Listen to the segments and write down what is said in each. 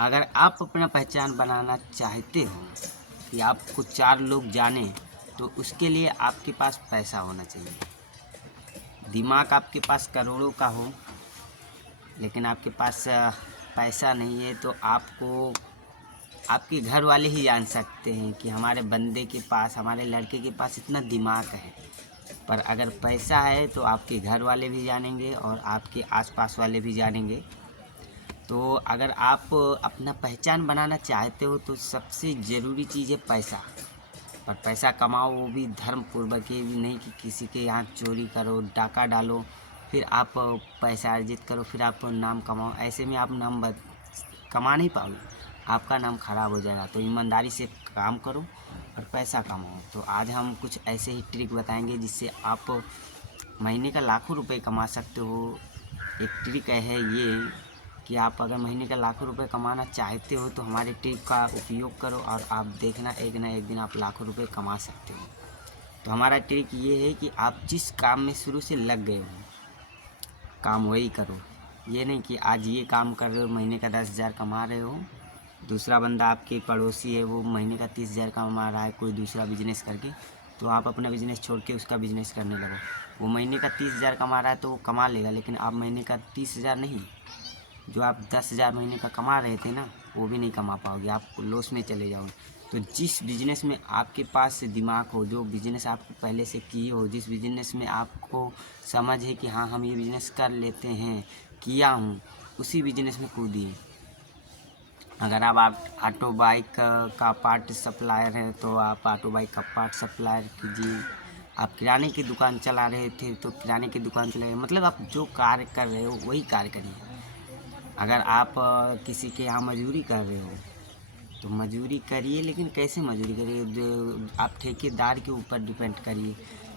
अगर आप अपना पहचान बनाना चाहते हो कि आपको 4 लोग जानें, तो उसके लिए आपके पास पैसा होना चाहिए। दिमाग आपके पास करोड़ों का हो, लेकिन आपके पास पैसा नहीं है, तो आपको आपके घर वाले ही जान सकते हैं कि हमारे बंदे के पास, हमारे लड़के के पास इतना दिमाग है। पर अगर पैसा है तो आपके घर वाले भी जानेंगे और आपके आसपास वाले भी जानेंगे। तो अगर आप अपना पहचान बनाना चाहते हो तो सबसे ज़रूरी चीज़ है पैसा। पर पैसा कमाओ वो भी धर्मपूर्वक, ये भी नहीं कि किसी के यहाँ चोरी करो, डाका डालो, फिर आप पैसा अर्जित करो, फिर आप नाम कमाओ। ऐसे में आप कमा नहीं पाओगे, आपका नाम खराब हो जाएगा। तो ईमानदारी से काम करो और पैसा कमाओ। तो आज हम कुछ ऐसे ही ट्रिक बताएंगे जिससे आप महीने का लाखों रुपए कमा सकते हो। एक ट्रिक है ये कि आप अगर महीने का लाखों रुपए कमाना चाहते हो तो हमारे ट्रिक का उपयोग करो और आप देखना एक ना एक दिन आप लाखों रुपए कमा सकते हो। तो हमारा ट्रिक ये है कि आप जिस काम में शुरू से लग गए हो, काम वही करो। ये नहीं कि आज ये काम कर रहे हो, महीने का 10,000 कमा रहे हो, दूसरा बंदा आपके पड़ोसी है वो महीने का 30,000 कमा रहा है कोई दूसरा बिजनेस करके, तो आप अपना बिजनेस छोड़ के उसका बिजनेस करने लगो। वो महीने का 30,000 कमा रहा है तो वो कमा लेगा, लेकिन आप महीने का 30,000 नहीं, जो आप 10,000 महीने का कमा रहे थे ना, वो भी नहीं कमा पाओगे, आप लॉस में चले जाओगे। तो जिस बिज़नेस में आपके पास दिमाग हो, जो बिज़नेस आपको पहले से किए हो, जिस बिज़नेस में आपको समझ है कि हाँ हम ये बिज़नेस कर लेते हैं, किया हूँ, उसी बिज़नेस में कूदिए। अगर आप ऑटो बाइक का पार्ट सप्लायर है तो आप ऑटो बाइक का पार्ट सप्लायर कीजिए। आप किराने की दुकान चला रहे थे तो किराने की दुकान चलाइए। मतलब आप जो कार्य कर रहे हो वही कार्य करिए। अगर आप किसी के यहाँ मजदूरी कर रहे हो तो मजदूरी करिए, लेकिन कैसे मजदूरी करिए, जो आप ठेकेदार के ऊपर डिपेंड करिए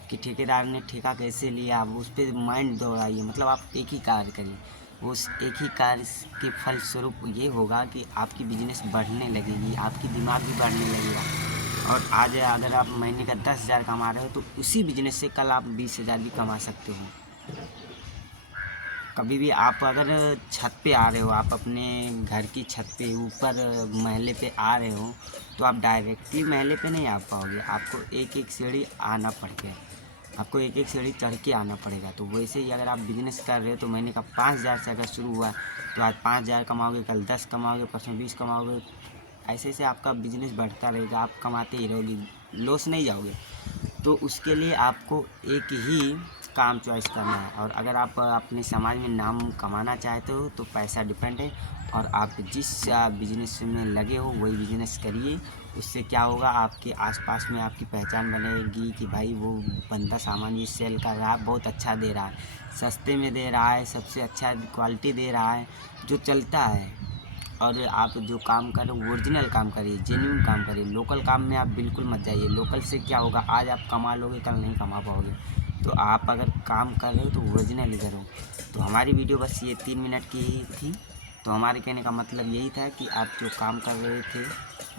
कि ठेकेदार ने ठेका कैसे लिया, आप उस पर माइंड दौड़ाइए। मतलब आप एक ही कार्य करिए, उस एक ही कार्य के फलस्वरूप ये होगा कि आपकी बिजनेस बढ़ने लगेगी, आपकी दिमाग भी बढ़ने लगेगा। और आज अगर आप महीने का 10,000 कमा रहे हो तो उसी बिजनेस से कल आप 20,000 भी कमा सकते हो। कभी भी आप अगर छत पे आ रहे हो, आप अपने घर की छत पे ऊपर महले पे आ रहे हो, तो आप डायरेक्टली महले पे नहीं आ पाओगे, आपको एक एक सीढ़ी आना पड़ेगा, आपको एक एक सीढ़ी चढ़ के आना पड़ेगा। तो वैसे ही अगर आप बिजनेस कर रहे हो तो महीने का 5,000 से अगर शुरू हुआ तो आज 5,000 कमाओगे, कल 10 कमाओगे, परसों 20 कमाओगे। ऐसे ऐसे आपका बिजनेस बढ़ता रहेगा, आप कमाते ही रहोगे, लॉस नहीं जाओगे। तो उसके लिए आपको एक ही काम चॉइस करना है। और अगर आप अपने समाज में नाम कमाना चाहते हो तो पैसा डिपेंड है, और आप जिस बिजनेस में लगे हो वही बिजनेस करिए। उससे क्या होगा, आपके आसपास में आपकी पहचान बनेगी कि भाई वो बंदा सामान ये सेल कर रहा है, बहुत अच्छा दे रहा है, सस्ते में दे रहा है, सबसे अच्छा क्वालिटी दे रहा है, जो चलता है। और आप जो काम कर रहे हो ओरिजिनल काम करिए, जेन्युइन काम करिए। लोकल काम में आप बिल्कुल मत जाइए। लोकल से क्या होगा, आज आप कमा लोगे कल नहीं कमा पाओगे। तो आप अगर काम कर रहे हो तो ओरिजिनल ही करो। तो हमारी वीडियो बस ये 3 मिनट की ही थी। तो हमारे कहने का मतलब यही था कि आप जो काम कर रहे थे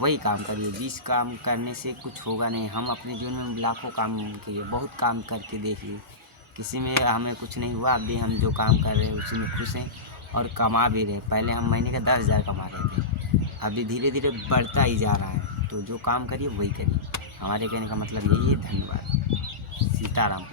वही काम करिए। 20 काम करने से कुछ होगा नहीं। हम अपने जीवन में लाखों काम किए, बहुत काम करके देख लिए, किसी में हमें कुछ नहीं हुआ। अभी हम जो काम कर रहे हैं उसी में खुश हैं और कमा भी रहे। पहले हम महीने का 10,000 कमा रहे थे, अभी धीरे धीरे बढ़ता ही जा रहा है। तो जो काम करिए वही करिए। हमारे कहने का मतलब यही है। धन्यवाद। सीताराम।